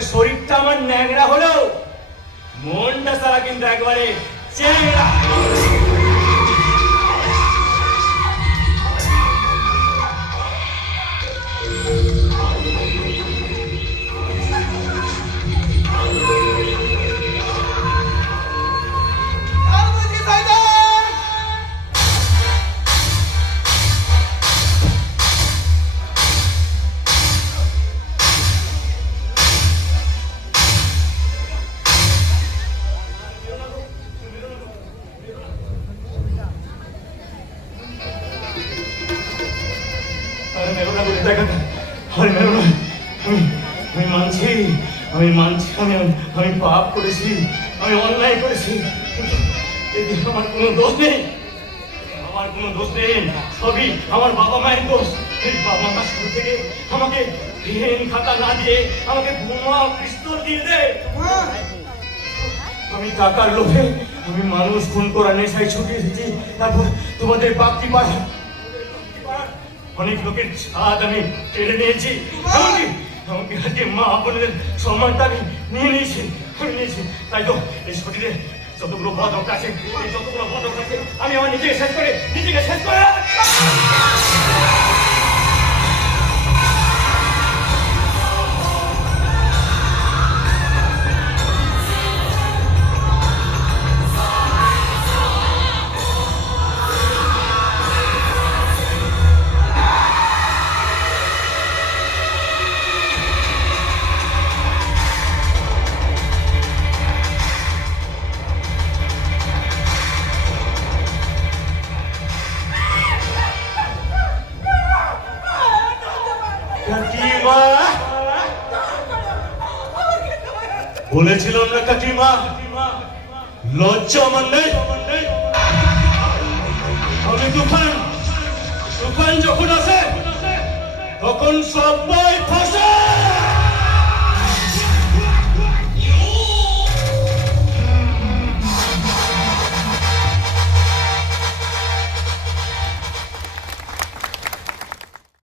তবে শরীরটা আমার ন্যাংরা হলেও মনটা সারা কিন্তু একবারে চেংড়া। আমি মানছি আমি পাপ করেছি, আমি অন্যায় করেছি, কিন্তু এদিকে আমার কোনো দোষ নেই, আমার কোনো দোষ নেই, সবই আমার বাবা মায়ের দোষ। বাবা মা শুরু থেকে আমাকে ঋণ খাতা না দিয়ে আমাকে বোমা পিস্তল দিয়ে দেয়। আমি টাকার লোভে আমি মানুষ খুন করার নেশায় ছুটে এসেছি। তারপর তোমাদের বাপটি পাড়া অনেক লোকের ছাদ আমি কেড়ে নিয়েছি, এমনকি আজকে মা বোনদের সম্মানটা আমি নিয়েছি। তাই তো এই শরীরে যতগুলো বদক আছে, আমি আমার নিজেকে শেষ করে বলেছিলাম না কাকিমা, লজ্জা আমার নেই। আমি তুফান যখন আসে তখন সব